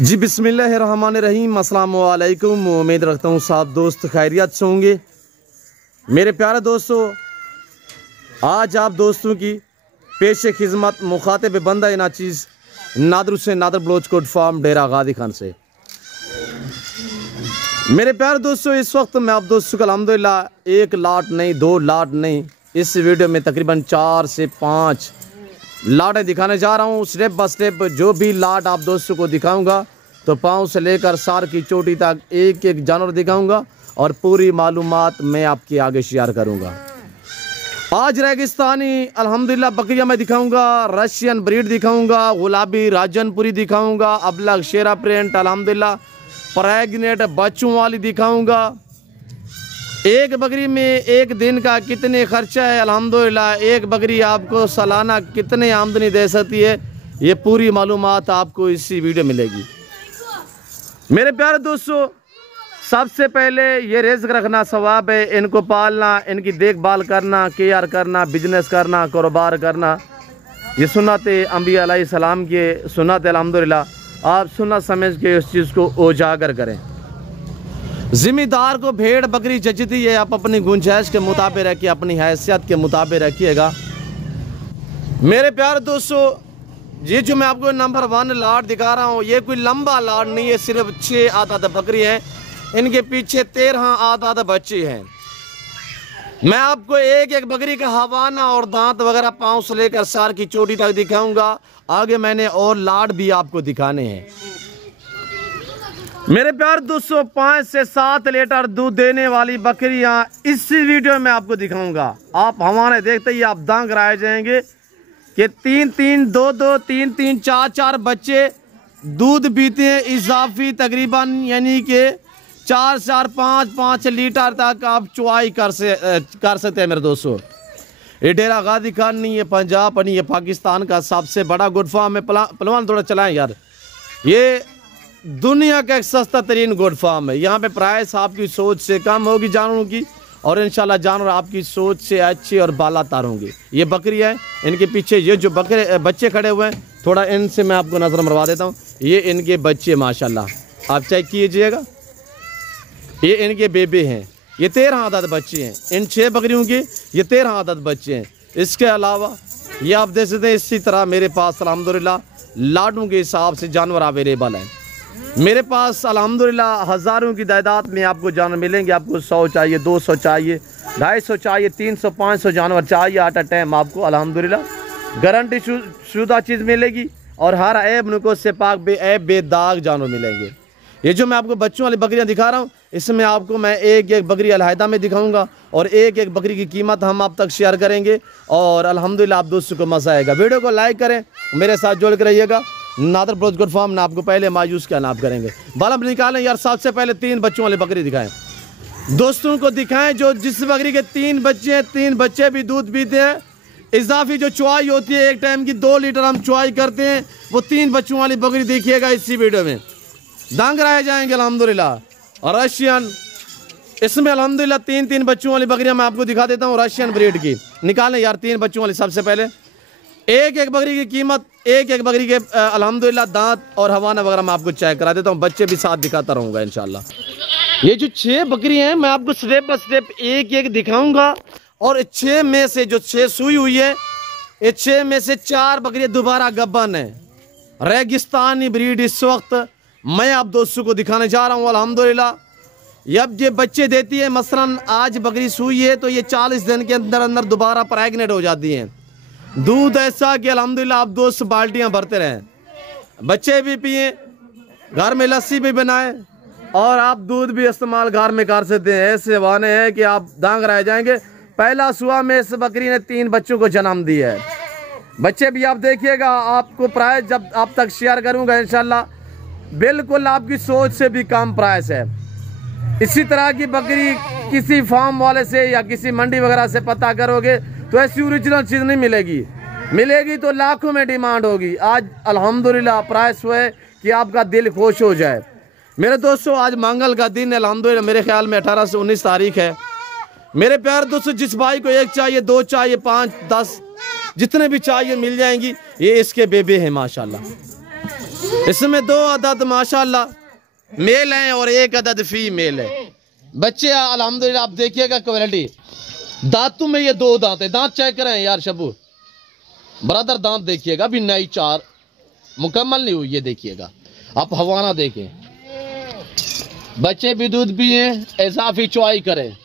जी बिस्मिल्लाहिर्रहमानिर्रहीम, अस्सलाम वालेकुम। उम्मीद रखता हूँ सब दोस्त खैरियत से होंगे। मेरे प्यारे दोस्तों, आज आप दोस्तों की पेश खिदमत मुखातिब बंदा नाचीज़ नादर हुसैन नादर बलोचकोट फार्म डेरा गादी खान से। मेरे प्यारे दोस्तों, इस वक्त मैं आप दोस्तों को अल्हम्दुलिल्लाह एक लाट नहीं, दो लाट नहीं, इस वीडियो में तकरीबन 4 से 5 लाटें दिखाने जा रहा हूँ। स्टेप बाय स्टेप जो भी लाट आप दोस्तों को दिखाऊंगा तो पाँव से लेकर सार की चोटी तक एक एक जानवर दिखाऊंगा और पूरी मालूमात मैं आपके आगे शेयर करूंगा। आज रेगिस्तानी अल्हम्दुलिल्लाह बकरियां मैं दिखाऊंगा, रशियन ब्रीड दिखाऊंगा, गुलाबी राजनपुरी दिखाऊंगा, अबलग शेरा प्रिंट अल्हम्दुलिल्लाह प्रेग्नेंट बच्चों वाली दिखाऊंगा। एक बकरी में एक दिन का कितने खर्चा है, अल्हम्दुलिल्लाह एक बकरी आपको सालाना कितने आमदनी दे सकती है, ये पूरी मालूमात आपको इसी वीडियो में मिलेगी। मेरे प्यारे दोस्तों, सबसे पहले ये रिज़्क रखना सवाब है, इनको पालना, इनकी देखभाल करना, केयर करना, बिजनेस करना, कारोबार करना, ये सुन्नत अंबिया अलैहिस्सलाम के सुन्नत है। अल्हम्दुलिल्लाह आप सुन्नत समझ के उस चीज़ को उजागर करें। ज़िम्मेदार को भेड़ बकरी जचती है, आप अपनी गुंजाइश के मुताबिक रखिए, अपनी हैसियत के मुताबिक रखिएगा। मेरे प्यारे दोस्तों, ये जो मैं आपको नंबर 1 लाट दिखा रहा हूँ, ये कोई लंबा लाट नहीं है, सिर्फ 6 आधा बकरी हैं, इनके पीछे 13 आधा बच्चे हैं। मैं आपको एक एक बकरी का हवाना और दांत वगैरह पाँव से लेकर सार की चोटी तक दिखाऊंगा। आगे मैंने और लाट भी आपको दिखाने हैं। मेरे प्यारे दोस्तों, 5 से 7 लीटर दूध देने वाली बकरियां इसी वीडियो में आपको दिखाऊंगा। आप हमारे देखते ही आप दंग रह जाएंगे कि 3-3, 2-2, 3-3, 4-4 बच्चे दूध पीते हैं इजाफी, तकरीबन यानी कि 4-4, 5-5 लीटर तक आप चुवाई कर सकते हैं। मेरे दोस्तों, ये डेरा गादी खान नहीं है पंजाब नहीं, ये पाकिस्तान का सबसे बड़ा गुड फार्म है। पलवान थोड़ा चलाएं यार, ये दुनिया का एक सस्ता तरीन गोड फार्म है। यहाँ पे प्राइस आपकी सोच से कम होगी जानवरों की, और इंशाल्लाह जानवर आपकी सोच से अच्छे और बालातर होंगे। ये बकरी है, इनके पीछे ये जो बच्चे खड़े हुए हैं, थोड़ा इनसे मैं आपको नजर मरवा देता हूँ। ये इनके बच्चे माशाल्लाह आप चेक कीजिएगा, ये इनके बेबे हैं। ये 13 आदत बच्चे हैं, इन 6 बकरियों के ये 13 आदत बच्चे हैं। इसके अलावा ये आप देख सकते हैं, इसी तरह मेरे पास अल्हम्दुलिल्लाह लाडों के हिसाब से जानवर अवेलेबल हैं। मेरे पास अल्हम्दुलिल्लाह हज़ारों की तादाद में आपको जानवर मिलेंगे। आपको 100 चाहिए, 200 चाहिए, 250 चाहिए, 300, 500 जानवर चाहिए एट अ टाइम, आपको अल्हम्दुलिल्लाह गारंटी शुदा चीज़ मिलेगी। और हर ऐब नुको से पाक बेऐब बेदाग जानवर मिलेंगे। ये जो मैं आपको बच्चों वाली बकरियां दिखा रहा हूँ, इसमें आपको मैं एक एक बकरी अलहदा में दिखाऊंगा और एक एक बकरी की कीमत हम आप तक शेयर करेंगे। और अल्हम्दुलिल्लाह आप दोस्तों को मज़ा आएगा। वीडियो को लाइक करें, मेरे साथ जुड़ कर रहिएगा। नादर बलोचकोट फार्म ने आपको पहले मायूस क्या नाप करेंगे। बालम निकालें यार, सबसे पहले 3 बच्चों वाली बकरी दिखाएं, दोस्तों को दिखाएं। जो जिस बकरी के 3 बच्चे हैं, 3 बच्चे भी दूध पीते हैं। इजाफी जो चुवाई होती है, एक टाइम की 2 लीटर हम चुवाई करते हैं, वो 3 बच्चों वाली बकरी देखिएगा इसी वीडियो में, दंग रह जाएंगे अल्हम्दुलिल्लाह। और रशियन, इसमें अल्हम्दुलिल्लाह 3-3 बच्चों वाली बकरियां मैं आपको दिखा देता हूँ, रशियन ब्रीड की। निकालें यार 3 बच्चों वाली। सबसे पहले एक एक बकरी की कीमत, एक एक बकरी के अल्हम्दुलिल्लाह दांत और हवाना वगैरह मैं आपको चेक करा देता हूँ, बच्चे भी साथ दिखाता रहूँगा इंशाल्लाह। ये जो 6 बकरी हैं, मैं आपको स्टेप बाय स्टेप एक एक दिखाऊंगा। और 6 में से जो 6 सुई हुई है, ये 6 में से 4 बकरियां दोबारा गब्बन है, रेगिस्तानी ब्रीड। इस वक्त मैं आप दोस्तों को दिखाने जा रहा हूँ अल्हम्दुलिल्लाह। जब ये बच्चे देती है, मसलन आज बकरी सुई है तो ये 40 दिन के अंदर अंदर दोबारा प्रेग्नेंट हो जाती हैं। दूध ऐसा कि अल्हम्दुलिल्लाह आप 200 बाल्टियाँ भरते रहें, बच्चे भी पिए, घर में लस्सी भी बनाएं और आप दूध भी इस्तेमाल घर में कर सकते हैं। ऐसे वाने हैं कि आप दांग रह जाएंगे। पहला सुआ में इस बकरी ने 3 बच्चों को जन्म दिया है। बच्चे भी आप देखिएगा, आपको प्राइस जब आप तक शेयर करूँगा इंशाल्लाह, बिल्कुल आपकी सोच से भी कम प्राइस है। इसी तरह की बकरी किसी फार्म वाले से या किसी मंडी वगैरह से पता करोगे तो ऐसी ओरिजिनल चीज़ नहीं मिलेगी, मिलेगी तो लाखों में डिमांड होगी। आज अल्हम्दुलिल्लाह प्राइस हुए कि आपका दिल खुश हो जाए। मेरे दोस्तों, आज मंगल का दिन है अल्हम्दुलिल्लाह, मेरे ख्याल में 18 से 19 तारीख है। मेरे प्यारे दोस्तों, जिस भाई को 1 चाहिए, 2 चाहिए, 5, 10 जितने भी चाहिए मिल जाएंगी। ये इसके बेबे हैं माशाल्लाह। इसमें 2 अदद माशाल्लाह मेल हैं और 1 अदद फीमेल है। बच्चे अल्हम्दुलिल्लाह आप देखिएगा क्वालिटी। दांतों में ये 2 दांत है। दांत चेक करें यार शबू ब्रदर, दांत देखिएगा, अभी नई 4 मुकम्मल नहीं हुई। ये देखिएगा आप हवाना देखें, बच्चे भी दूध पिए, इजाफी चुआई करें,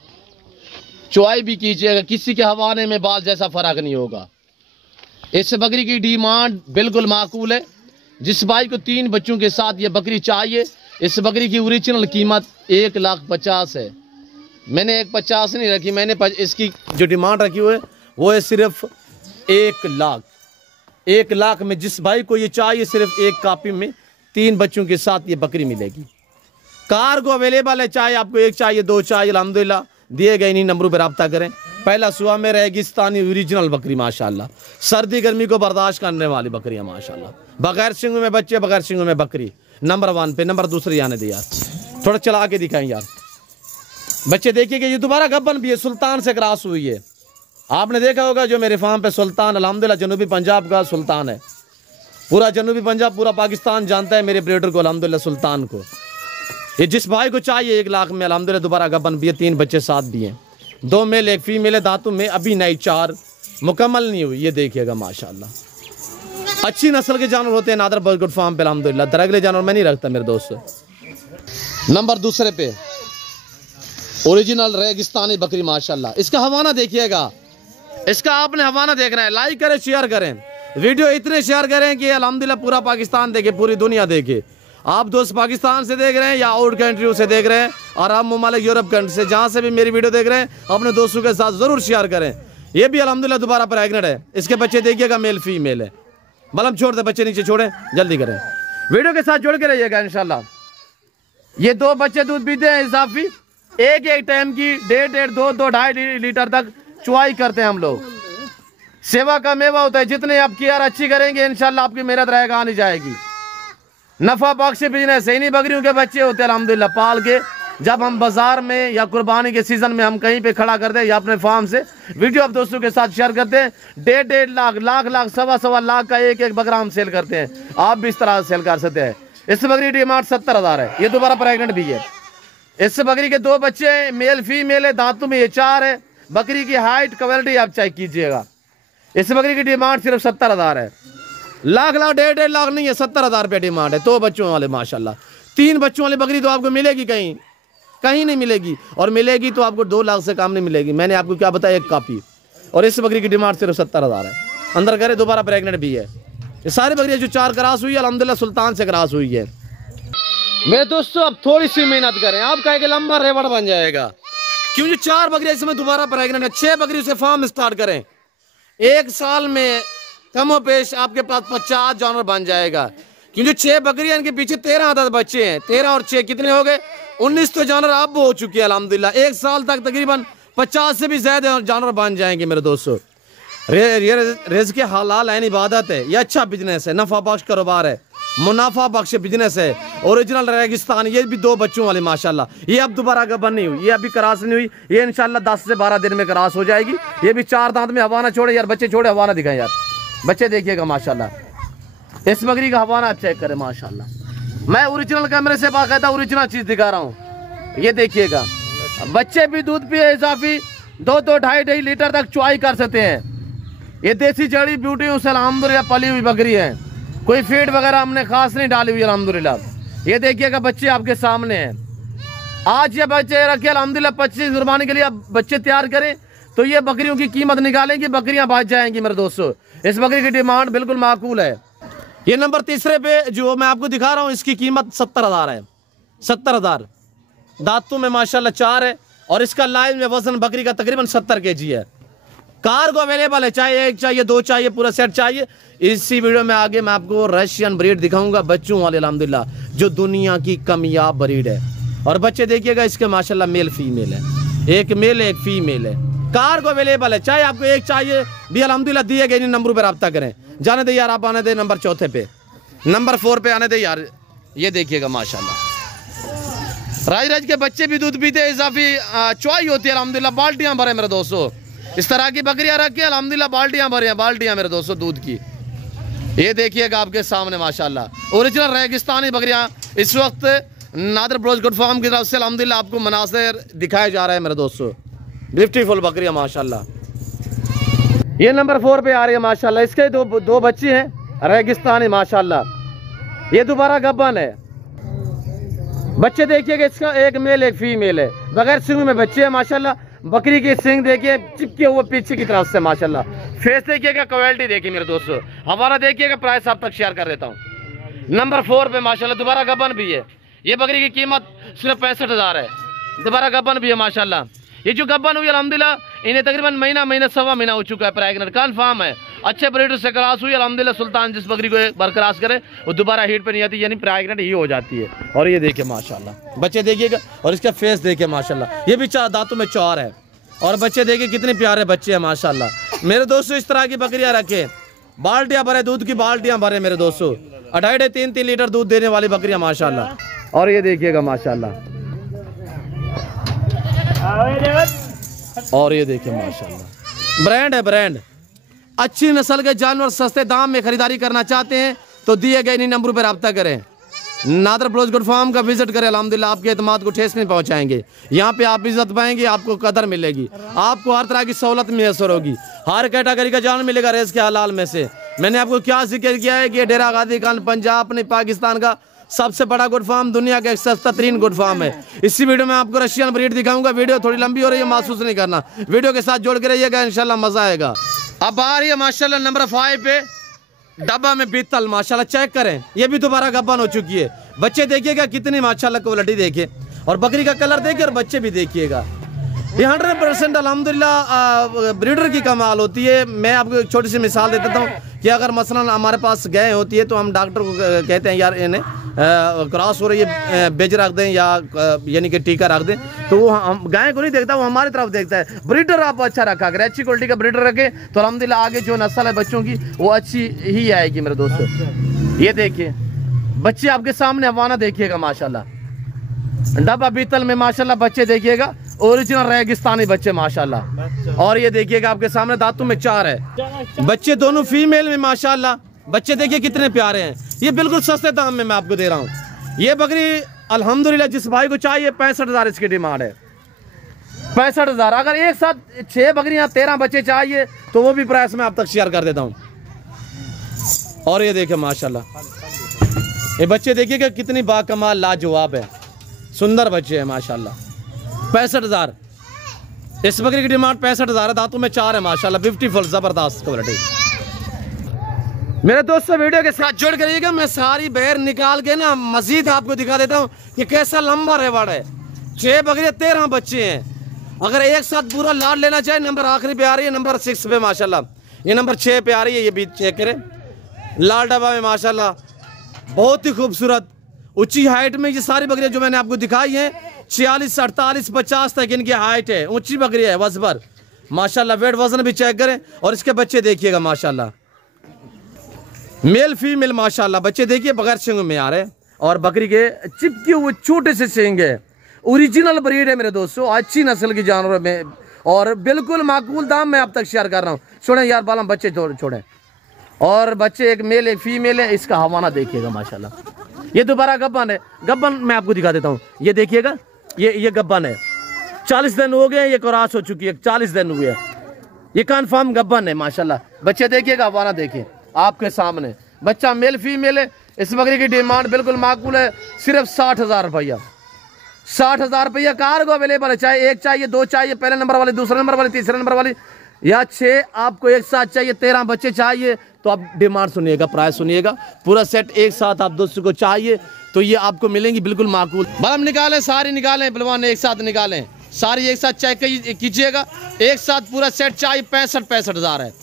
चुआई भी कीजिएगा, किसी के हवाने में बाल जैसा फर्क नहीं होगा। इस बकरी की डिमांड बिल्कुल माकूल है। जिस भाई को 3 बच्चों के साथ ये बकरी चाहिए, इस बकरी की ओरिजिनल कीमत 1,50,000 है। मैंने 1,50,000 नहीं रखी, मैंने इसकी जो डिमांड रखी हुई है वो है सिर्फ 1 लाख। 1 लाख में जिस भाई को ये चाहिए, सिर्फ 1 कॉपी में 3 बच्चों के साथ ये बकरी मिलेगी। कार्गो अवेलेबल है, चाहे आपको 1 चाहिए 2 चाहिए, अल्हम्दुलिल्लाह दिए गए इन्हीं नंबरों पर रब्ता करें। पहला सुबह में रेगिस्तानी ओरिजिनल बकरी माशाल्लाह, सर्दी गर्मी को बर्दाश्त करने वाली बकरियां माशाल्लाह, बगैर सिंगों में बच्चे, बगैर सिंगों में बकरी। नंबर 1 पे। नंबर 2 आने दे यार, थोड़ा चला के दिखाएं यार। बच्चे देखिए कि ये दोबारा गब्बन भी है, सुल्तान से क्रॉस हुई है। आपने देखा होगा जो मेरे फार्म पे सुल्तान, अल्हम्दुलिल्लाह जनूबी पंजाब का सुल्तान है। पूरा जनूबी पंजाब, पूरा पाकिस्तान जानता है मेरे ब्रीडर को, अल्हम्दुलिल्लाह सुल्तान को। ये जिस भाई को चाहिए 1 लाख में, अल्हम्दुलिल्लाह दोबारा गब्बन भी है, 3 बच्चे साथ भी हैं, 2 मेल 1 फीमेल है। दांतों में अभी नई 4 मुकम्मल नहीं हुई। ये देखिएगा माशाल्लाह, अच्छी नस्ल के जानवर होते हैं नादर बर्गुड फार्म पे अल्हम्दुलिल्लाह। दरगले जानवर मैं नहीं रखता मेरे दोस्त। नंबर 2 पे ओरिजिनल रेगिस्तानी बकरी माशाल्लाह। इसका हवाना देखिएगा, इसका आपने हवाना देखना है। लाइक करें, शेयर करें, वीडियो इतने शेयर करें कि अल्हम्दुलिल्लाह पूरा पाकिस्तान देखे, पूरी दुनिया देखे। आप दोस्त पाकिस्तान से देख रहे हैं या आउट कंट्रियों से देख रहे हैं, और आप ममालिक यूरोप कंट्री से, जहाँ से भी मेरी वीडियो देख रहे हैं, अपने दोस्तों के साथ ज़रूर शेयर करें। ये भी अल्हम्दुलिल्लाह दोबारा प्रेग्नेंट है। इसके बच्चे देखिएगा मेल फीमेल है। बलम छोड़ दे, बच्चे नीचे छोड़ें, जल्दी करें, वीडियो के साथ जुड़ के रहिएगा इंशाल्लाह। ये 2 बच्चे दूध पीते हैं इजाफी, एक टाइम की 1.5 2 2.5 लीटर तक चुआई करते हैं हम लोग। सेवा का मेवा होता है, जितने आप केयर अच्छी करेंगे इंशाल्लाह आपकी मेहनत रहेगा आनी जाएगी। नफा बख्श बिजनेस है। इन्हीं बकरियों के बच्चे होते हैं अल्हम्दुलिल्लाह पाल के। जब हम बाजार में या कुर्बानी के सीजन में हम कहीं पे खड़ा करते हैं या अपने फार्म से वीडियो आप दोस्तों के साथ शेयर करते हैं, 1.5 लाख, लाख, 1.25 लाख का एक बकरा हम सेल करते हैं। आप भी इस तरह सेल कर सकते हैं। इस बकरी की डिमांड 70,000 है। ये दोबारा प्रेग्नेंट भी है। इस बकरी के 2 बच्चे हैं, मेल फीमेल है, दांतों में ये 4 है। बकरी की हाइट क्वालिटी आप चेक कीजिएगा। इस बकरी की डिमांड सिर्फ 70,000 है। लाख 1.5 लाख नहीं है, 70,000 रुपये डिमांड है। 2 बच्चों वाले माशाल्लाह। 3 बच्चों वाली बकरी तो आपको मिलेगी कहीं नहीं मिलेगी, और मिलेगी तो आपको 2 लाख से कम नहीं मिलेगी। मैंने आपको क्या बताया, 1 कॉपी। और इस बकरी की डिमांड सिर्फ 70,000 है। अंदर करे, दोबारा प्रेग्नेंट भी है। ये सारी बकरियाँ जो 4 क्रॉस हुई है अल्हम्दुलिल्लाह सुल्तान से क्रॉस हुई है। मेरे दोस्तों अब थोड़ी सी मेहनत करें, आपका एक लंबा रेवड़ बन जाएगा। क्योंकि 4 बकरियाँ इसमें दोबारा प्रेग्नेंट है। 6 बकरी से फार्म स्टार्ट करें, 1 साल में कमो पेश आपके पास 50 जानवर बन जाएगा। क्योंकि 6 बकरियां, इनके पीछे 13 अदद बच्चे हैं। 13 और 6 कितने हो गए, 19 तो जानवर अब हो चुके हैं अल्हम्दुलिल्लाह। 1 साल तक तकरीबन 50 से भी ज्यादा जानवर बन जाएंगे मेरे दोस्तों। रिज़्क़ हलाल है, इबादत है, ये अच्छा बिजनेस है, नफा बख्श कारोबार है, मुनाफा बख्श बिजनेस है। ओरिजिनल रेगिस्तान, ये भी 2 बच्चों वाले माशाल्लाह। ये अब दोबारा गबन नहीं हुई, ये अभी क्रॉस नहीं हुई, ये इंशाल्लाह 10 से 12 दिन में क्रॉस हो जाएगी। ये भी 4 दांत में हवाना छोड़े यार, बच्चे छोड़े हवाना दिखाएं यार, बच्चे देखिएगा माशाल्लाह। इस बकरी का हवाना आप चेक करें माशाल्लाह। मैं ओरिजिनल कैमरे से बाकायदा ओरिजिनल चीज दिखा रहा हूँ। ये देखिएगा, बच्चे भी दूध पिए इजाफी 2 2.5 लीटर तक चुआई कर सकते हैं। ये देसी जड़ी बूटियों से अल्हम्दुलिल्लाह पली हुई बकरी है, कोई फीड वगैरह हमने खास नहीं डाली हुई अल्हम्दुलिल्लाह। ये देखिएगा बच्चे आपके सामने हैं। आज ये बच्चे रखे अल्हम्दुलिल्लाह 25 कुर्बानी के लिए आप बच्चे तैयार करें तो ये बकरियों की कीमत निकालेंगे, बकरियां बच जाएंगी मेरे दोस्तों। इस बकरी की डिमांड बिल्कुल माकूल है। ये नंबर 3 पे जो मैं आपको दिखा रहा हूँ, इसकी कीमत 70,000 है। 70,000, दांतों में माशाल्लाह 4 है, और इसका लाइव में वजन बकरी का तकरीबन 70 kg है। कार्गो अवेलेबल है, चाहे 1 चाहिए 2 चाहिए, पूरा सेट चाहिए। इसी वीडियो में आगे मैं आपको रशियन ब्रीड दिखाऊंगा, बच्चों वाले अल्हम्दुलिल्लाह, जो दुनिया की कामयाब ब्रीड है। और बच्चे देखिएगा इसके माशाल्लाह मेल फीमेल है, 1 मेल 1 फीमेल है। कार्गो अवेलेबल है, चाहे आपको 1 चाहिए भी अल्हम्दुलिल्लाह दिए गए नंबरों पर रब्ता करें। जाने दे यार, आप आने दे नंबर 4 पे, नंबर 4 पे आने दे यार। ये देखिएगा माशाल्लाह, राज के बच्चे भी दूध पीते, इजाफी चुआई होती है अल्हम्दुलिल्लाह। बाल्टियां भरे मेरे दोस्तों, इस तरह की बकरियां रखी है अल्हम्दुलिल्लाह, बाल्टियां भरे हैं, बाल्टियां मेरे दोस्तों दूध की। ये देखिएगा आपके सामने माशाल्लाह ओरिजिनल रेगिस्तानी बकरियां इस वक्त नादर ब्रोज गुड फार्म की तरफ से अल्हम्दुलिल्लाह आपको मनासिर दिखाया जा रहा है मेरे दोस्तों। ब्यूटीफुल बकरियां माशाल्लाह। ये नंबर 4 पे आ रही है माशाल्लाह। इसके दो बच्चे हैं रेगिस्तानी माशाल्लाह। ये दोबारा गब्बन है। बच्चे देखिएगा, इसका एक मेल एक फीमेल है, बगैर सिंग में बच्चे हैं माशाल्लाह। बकरी के सिंग देखिए चिपके हुए पीछे की तरफ से माशाल्लाह। फेस देखिएगा, क्वालिटी देखिए मेरे दोस्तों। हमारा देखिएगा, प्राइस आप तक शेयर कर देता हूँ। नंबर 4 पे माशाल्लाह दोबारा गब्बन भी है। ये बकरी की कीमत सिर्फ 65,000 है। दोबारा गब्बन भी है माशाल्लाह। ये जो गब्बन हुई अल्हम्दुलिल्लाह इन्हें तकरीबन महीना सवा महीना हो चुका है, प्रेग्नेंट कन्फर्म है। अच्छे ब्रीडर से क्रॉस हुई अल्हम्दुलिल्लाह। सुल्तान जिस बकरी को एक बार क्रॉस करे वो दोबारा हीट पे नहीं आती, यानी प्रेग्नेंट ही हो जाती है। और ये देखिए माशाल्लाह बच्चे देखिएगा, और इसका फेस देखिए माशाल्लाह। ये भी दांतों में चौर है, और बच्चे देखिए कितने प्यारे बच्चे हैं माशाल्लाह। मेरे दोस्तों इस तरह की बकरियां रखे, बाल्टियां भरे, दूध की बाल्टियां भरे मेरे दोस्तों। 2.5-3 लीटर दूध देने वाली बकरियां माशाल्लाह। और ये देखिएगा माशाल्लाह, और ये देखिए माशाल्लाह ब्रांड है, ब्रांड। अच्छी नस्ल के जानवर सस्ते दाम में खरीदारी करना चाहते हैं तो दिए गए इन्हीं नंबरों पर रब्ता करें। नादर ब्रोज गुड फार्म का विजिट करें, अल्हम्दुलिल्लाह आपके एतमाद को ठेस नहीं पहुंचाएंगे। यहाँ पे आप इज्जत पाएंगे, आपको कदर मिलेगी, आपको हर तरह की सहूलत मैसर होगी। हर कैटेगरी का जान मिलेगा रेस के हलाल में से। मैंने आपको क्या जिक्र किया है कि डेरा गाजी खान पंजाब अपने पाकिस्तान का सबसे बड़ा गुड फार्म, दुनिया का एक सस्ता तरीन गुड फार्म है। इसी वीडियो में आपको रशियन ब्रीड दिखाऊंगा। वीडियो थोड़ी लंबी हो रही है, महसूस नहीं करना, वीडियो के साथ जोड़ के रहिएगा, इंशाल्लाह मजा आएगा। अब आ रही है माशाल्लाह नंबर 5 पे डब्बा में बीतल माशाल्लाह। चेक करें, ये भी दोबारा गब्बन हो चुकी है। बच्चे देखिएगा कितनी माशाल्लाह क्वालिटी देखिए, और बकरी का कलर देखिए, और बच्चे भी देखिएगा। ये 100% अल्हम्दुलिल्लाह ब्रीडर की कमाल होती है। मैं आपको एक छोटी सी मिसाल दे देता हूँ कि अगर मसलन हमारे पास गाय होती है तो हम डॉक्टर को कहते हैं यार इन्हें क्रॉस हो रही है, बेज रख दें या यानी कि टीका रख दें, तो वो हम गाय को नहीं देखता, वो हमारी तरफ देखता है। ब्रीडर आप अच्छा रखा करें, अच्छी क्वालिटी का ब्रीडर रखे तो अल्हम्दुलिल्लाह आगे जो नस्ल है बच्चों की वो अच्छी ही आएगी मेरे दोस्तों। ये देखिए बच्चे आपके सामने, हवाना देखिएगा माशाल्लाह। डब्बा बीतल में माशाल्लाह बच्चे देखिएगा, ओरिजिनल रेगिस्तानी बच्चे माशाल्लाह। और ये देखिएगा आपके सामने दांतों में 4 है। बच्चे दोनों फीमेल में माशाल्लाह। बच्चे देखिए कितने प्यारे हैं। ये बिल्कुल सस्ते दाम में मैं आपको दे रहा हूँ। ये बकरी अल्हम्दुलिल्लाह जिस भाई को चाहिए 65,000 इसकी डिमांड है। 65,000। अगर एक साथ 6 बकरियां 13 बच्चे चाहिए तो वो भी प्राइस में आप तक शेयर कर देता हूँ। और ये देखिए माशाल्लाह ये बच्चे देखिएगा कितनी बाकमाल लाजवाब है, सुंदर बच्चे हैं माशाल्लाह। 65,000 इस बकरी की डिमांड 65,000 है। दांतों में 4 है माशाल्लाह, ब्यूटीफुल जबरदस्त क्वालिटी। मेरे दोस्तों वीडियो के साथ जुड़ करिएगा। मैं सारी बैर निकाल के ना मजीद आपको दिखा देता हूँ कि कैसा लंबा रेवाड़ है। 6 बकरियां 13 बच्चे हैं। अगर एक साथ पूरा लाड लेना चाहे नंबर आखिरी पे आ रही है, नंबर 6 पे माशाल्लाह। ये नंबर 6 पे आ रही है, ये भी चेक करें। लाल डब्बा में माशाल्लाह बहुत ही खूबसूरत ऊंची हाइट में ये सारी बकरियां जो मैंने आपको दिखाई हैं 46, 48, 50 तक इनकी हाइट है। ऊंची बकरी है वजबर माशाल्लाह। वेट वजन भी चेक करें, और इसके बच्चे देखिएगा माशाल्लाह, मेल फीमेल माशाल्लाह। बच्चे देखिए बगैर सींग में आ रहे हैं, और बकरी के चिपके हुए छोटे से सींग है। ओरिजिनल ब्रीड है मेरे दोस्तों, अच्छी नस्ल की जानवर में, और बिल्कुल माकूल दाम में आप तक शेयर कर रहा हूँ। छोड़ें यार बालम, बच्चे छोड़ें। और बच्चे एक मेल एक फीमेल है। इसका हवाना देखिएगा माशाल्लाह। ये दोबारा गब्बन है। गब्बन मैं आपको दिखा देता हूँ, ये देखिएगा, ये गब्बन है। 40 दिन हो गए, ये क्रॉस हो चुकी है, 40 दिन हुए हैं। ये कन्फर्म गब्बन है माशाल्लाह। बच्चे देखिएगा, हवाना देखिए आपके सामने। बच्चा मेल फीमेल है। इस बकरी की डिमांड बिल्कुल माकूल है, सिर्फ 60,000 रुपया। 60,000 रुपया कार्गो अवेलेबल है। चाहे एक चाहिए, 2 चाहिए, पहले नंबर वाली, दूसरे नंबर वाली, तीसरे नंबर वाली, या 6 आपको एक साथ चाहिए, 13 बच्चे चाहिए तो आप डिमांड सुनिएगा, प्राइस सुनिएगा। पूरा सेट एक साथ आप दोस्तों को चाहिए तो ये आपको मिलेंगी बिल्कुल माकूल। बलम निकालें, सारी निकालें, पहलवान एक साथ निकालें, सारी एक साथ चेक कीजिएगा। एक साथ पूरा सेट चाहिए। 65,000 है,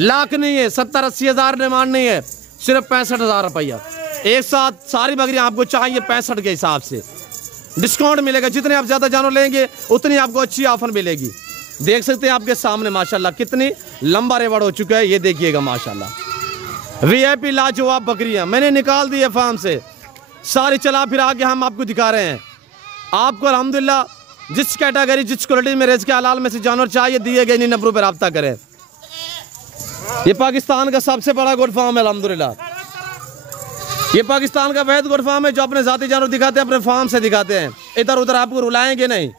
लाख नहीं है, 70-80,000 डिमांड नहीं है, सिर्फ 65,000 रुपया। एक साथ सारी बकरियां आपको चाहिए 65 के हिसाब से। डिस्काउंट मिलेगा, जितने आप ज्यादा जानवर लेंगे उतनी आपको अच्छी ऑफर मिलेगी। देख सकते हैं आपके सामने माशाल्लाह कितनी लंबा रेवड़ हो चुका है। ये देखिएगा माशाल्लाह वीआईपी लाजवाब बकरियां मैंने निकाल दी है फार्म से, सारी चला फिर आगे हम आपको दिखा रहे हैं। आपको अल्हम्दुलिल्लाह जिस कैटेगरी जिस क्वालिटी में रेस के हलाल में से जानवर चाहिए दिए गए इन नंबरों पर रब्ता करें। ये पाकिस्तान का सबसे बड़ा गोट फार्म है अल्हम्दुलिल्लाह। ये पाकिस्तान का वैध गोट फार्म है जो अपने जाती जानवर दिखाते हैं, अपने फार्म से दिखाते हैं। इधर उधर आपको रुलाएंगे नहीं।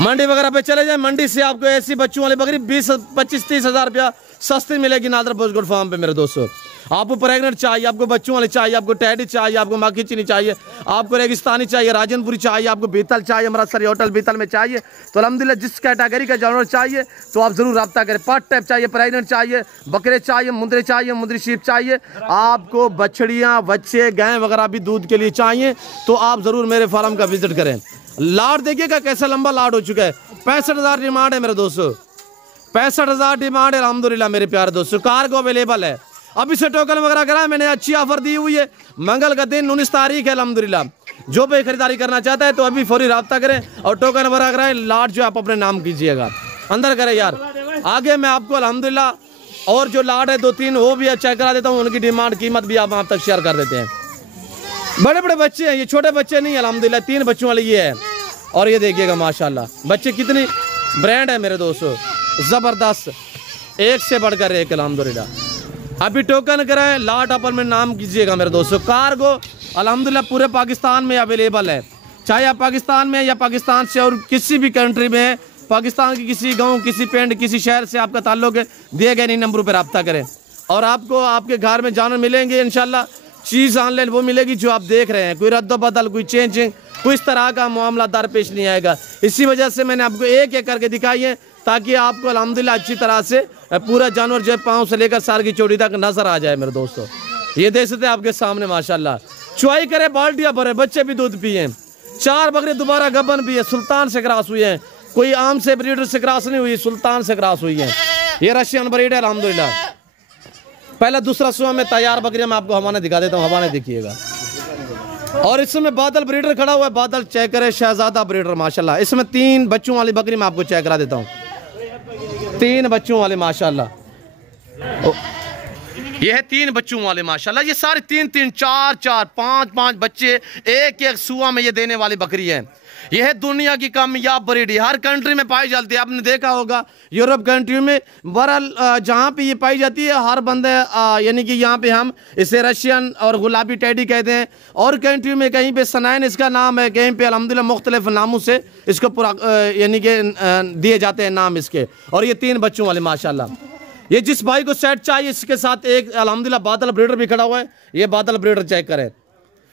मंडी वगैरह पे चले जाए, मंडी से आपको ऐसी बच्चों वाली बकरी 20-25-30 हज़ार रुपया सस्ती मिलेगी नादर बोझ गोट फार्म पे मेरे दोस्तों। आपको प्रेगनेंट चाहिए, आपको बच्चों वाले चाहिए, आपको टैडी चाहिए, आपको माखी चीनी चाहिए, आपको रेगिस्तानी चाहिए, राजनपुरी चाहिए, आपको बीतल चाहिए, अमृतसरी होटल बीतल में चाहिए, तो अल्हम्दुलिल्लाह जिस कैटेगरी का जानवर चाहिए तो आप ज़रूर रब्ता करें। पार्ट टाइप चाहिए, प्रेगनेंट चाहिए, बकरे चाहिए, मुंदरे चाहिए, मुंदरी शीप चाहिए, आपको बछड़ियाँ, बच्चे, गाय वगैरह भी दूध के लिए चाहिए तो आप ज़रूर मेरे फार्म का विजिट करें। लाट देखिएगा कैसा लंबा लाट हो चुका है। 65,000 डिमांड है मेरे दोस्तों, 65,000 डिमांड है अल्हम्दुलिल्लाह मेरे प्यारे दोस्तों। कार्गो अवेलेबल है, अभी से टोकन वगैरह करा, मैंने अच्छी ऑफर दी हुई है। मंगल का दिन 19 तारीख है अल्हम्दुलिल्लाह। जो भी खरीदारी करना चाहता है तो अभी फौरी रब्ता करें और टोकन वगैरह कराएं। लाट जो आप अपने नाम कीजिएगा, अंदर करें यार। आगे मैं आपको अल्हम्दुलिल्लाह और जो लाट है 2-3 वो भी चेक करा देता हूँ, उनकी डिमांड कीमत भी आप तक शेयर कर देते हैं। बड़े बड़े बच्चे हैं, ये छोटे बच्चे नहीं अल्हम्दुलिल्लाह, 3 बच्चों वाले ये है। और ये देखिएगा माशाल्लाह बच्चे कितनी ब्रांड है मेरे दोस्तों, ज़बरदस्त, एक से बढ़कर एक अल्हम्दुलिल्लाह। अभी टोकन कराएं, लाट अपन में नाम कीजिएगा मेरे दोस्तों। कार्गो अल्हम्दुलिल्लाह पूरे पाकिस्तान में अवेलेबल है, चाहे आप पाकिस्तान में या पाकिस्तान से और किसी भी कंट्री में है, पाकिस्तान की किसी गांव, किसी पिंड, किसी शहर से आपका ताल्लुक है, दिए गए इन नंबरों पर रब्ता करें और आपको आपके घर में जानवर मिलेंगे इंशाल्लाह। चीज़ ऑनलाइन वो मिलेगी जो आप देख रहे हैं, कोई रद्द बदल, कोई चेंजिंग, कोई इस तरह का मामला दरपेश नहीं आएगा। इसी वजह से मैंने आपको एक एक करके दिखाई है ताकि आपको अल्हम्दुलिल्लाह अच्छी तरह से पूरा जानवर जो पाँव से लेकर सार की चोटी तक नजर आ जाए मेरे दोस्तों। ये देख सकते हैं आपके सामने माशाल्लाह। चुआई करे, बाल्टियाँ भरे, बच्चे भी दूध पिए, 4 बकरे दोबारा गबन भी है, सुल्तान से क्रॉस हुई है, कोई आम से ब्रीडर से क्रॉस नहीं हुई, सुल्तान से क्रॉस हुई है। ये रशियन ब्रीड है अल्हम्दुलिल्लाह। पहला दूसरा सुबह में तैयार बकरियां मैं आपको हवाने दिखा देता हूँ, हवाने देखिएगा। और इसमें बादल ब्रीडर खड़ा हुआ है, बादल चेक करे, शहजादा ब्रीडर माशाल्लाह। इसमें 3 बच्चों वाली बकरी मैं आपको चेक करा देता हूँ, 3 बच्चों वाले माशाल्लाह। ये है 3 बच्चों वाले माशाल्लाह। ये सारे 3-3, 4-4, 5-5 बच्चे एक एक सुआ में ये देने वाली बकरी है। यह है दुनिया की कामयाब ब्रीड, हर कंट्री में पाई जाती है। आपने देखा होगा यूरोप कंट्री में, बहरहाल जहाँ पे ये पाई जाती है हर बंदे यानी कि यहाँ पे हम इसे रशियन और गुलाबी टैडी कहते हैं। और कंट्री में कहीं पे सनाइन इसका नाम है, कहीं पे अल्हम्दुलिल्लाह मुख्तलिफ नामों से इसको पूरा यानी कि दिए जाते हैं नाम इसके। और ये 3 बच्चों वाले माशाल्लाह। ये जिस भाई को सेट चाहिए इसके साथ एक अल्हम्दुलिल्लाह बादल ब्रीडर भी खड़ा हुआ है, ये बादल ब्रीडर चेक करें।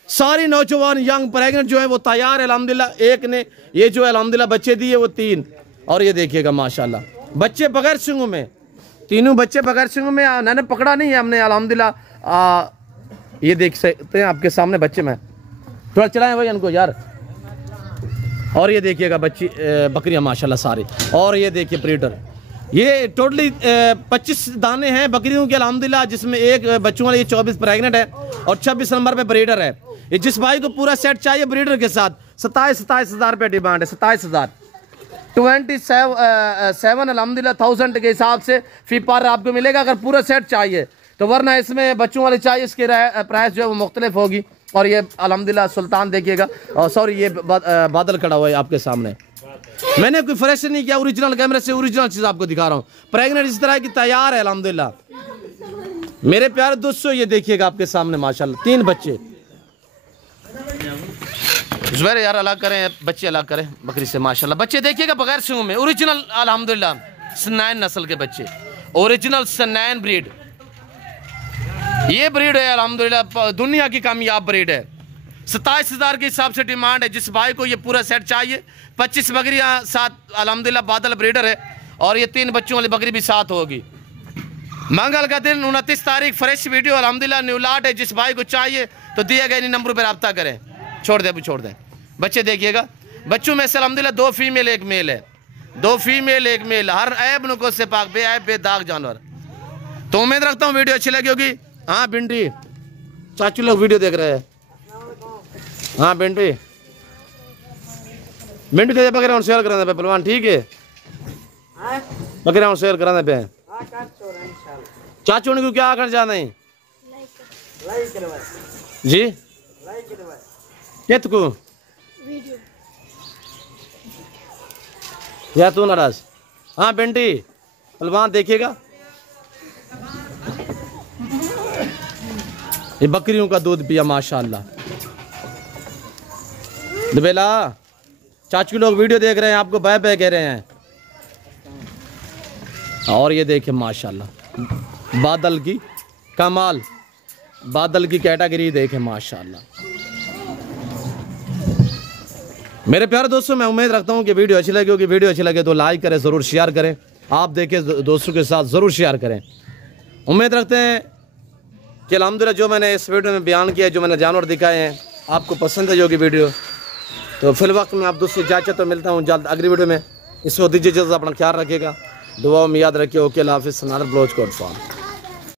सारी नौजवान यंग प्रेगनेंट जो है वो तैयार है अल्हम्दुलिल्लाह। एक ने ये जो अल्हम्दुलिल्लाह बच्चे दिए वो 3, और ये देखिएगा माशाल्लाह बच्चे बगैर सिंगों में, तीनों बच्चे बगैर सिंगों में, मैंने पकड़ा नहीं है हमने अल्हम्दुलिल्लाह। ये देख सकते हैं आपके सामने बच्चे, में थोड़ा चलाएं भाई इनको यार। और ये देखिएगा बच्ची बकरियां माशाल्लाह सारी। और ये देखिए ब्रीडर, ये टोटली 25 दाने हैं बकरियों के अल्हम्दुलिल्लाह, जिसमें एक बच्चों वाले 24 प्रेगनेंट है और 26 नंबर पे ब्रीडर है। ये जिस भाई को पूरा सेट चाहिए ब्रीडर के साथ 27 हज़ार रुपये डिमांड है, 27,000, 27 अल्हम्दुलिल्लाह 1000 के हिसाब से फी पर आपको मिलेगा अगर पूरा सेट चाहिए तो, वरना इसमें बच्चों वाले चाहिए इसकी प्राइस जो है वो मुख्तलिफ होगी। और ये अल्हम्दुलिल्लाह सुल्तान देखिएगा, और सॉरी ये बादल खड़ा हुआ है आपके सामने। मैंने कोई फ्रेश नहीं किया, ओरिजिनल कैमरे से ओरिजिनल चीज़ आपको दिखा रहा हूँ। प्रेगनेंट इस तरह की तैयार है अल्हम्दुलिल्लाह मेरे प्यारे दोस्तों। ये देखिएगा आपके सामने माशाल्लाह 3 बच्चे। जुबैर यार अलग करें, बच्चे अलग करें बकरी से माशाल्लाह। बच्चे देखिएगा बगैर सिंगों में, ओरिजिनल अल्हम्दुलिल्लाह सनाइन नस्ल के बच्चे, ओरिजिनल सनाइन ब्रीड। ये ब्रीड है अल्हम्दुलिल्लाह दुनिया की कामयाब ब्रीड है। 27,000 के हिसाब से डिमांड है। जिस भाई को ये पूरा सेट चाहिए, 25 बकरियाँ साथ अल्हम्दुलिल्लाह बादल ब्रीडर है, और ये 3 बच्चों वाली बकरी भी साथ होगी। मंगल का दिन 29 तारीख, फ्रेश वीडियो अल्हम्दुलिल्लाह न्यू लाट है। जिस भाई को चाहिए तो दिए गए इन नंबरों पर रब्ता करें। छोड़ दे अभी, छोड़ दें। बच्चे देखिएगा, बच्चों में से अल्हम्दुलिल्लाह 2 फीमेल 1 मेल है, 2 फीमेल 1 मेल, हर ऐब नुको से पाक, बेऐब बेदाग जानवर। तो उम्मीद रखता हूँ वीडियो अच्छी लगी होगी। हाँ भिंडी चाचू लोग वीडियो देख रहे हैं। हाँ भिंडी तो बकरे शेयर करा पे पहलवान, ठीक है बकरे शेयर करा पे चाचू को क्या आकर जाना है जी को या तू नाराज। हाँ भिंडी पहलवान देखिएगा, ये बकरियों का दूध पिया माशाल्लाह। दुबेला चाचू लोग वीडियो देख रहे हैं, आपको बाय बाय कह रहे हैं। और ये देखें माशाल्लाह बादल की कमाल, बादल की कैटेगरी देखें माशाल्लाह। मेरे प्यारे दोस्तों, मैं उम्मीद रखता हूँ कि वीडियो अच्छी लगी होगी। वीडियो अच्छी लगे तो लाइक करें, ज़रूर शेयर करें। आप देखें दोस्तों के साथ ज़रूर शेयर करें। उम्मीद रखते हैं कि अल्हम्दुलिल्लाह जो मैंने इस वीडियो में बयान किया, जो मैंने जानवर दिखाए हैं, आपको पसंद है होगी वीडियो। तो फिल वक्त में आप दोस्तों इजाज़त तो मिलता हूँ जल्द अगली वीडियो में। इस वक्त दीजिए, अपना ख्याल रखिएगा, दुआ में याद रखिए। ओके, अल्लाह हाफ़िज़। ब्लोच कोट फॉर्म।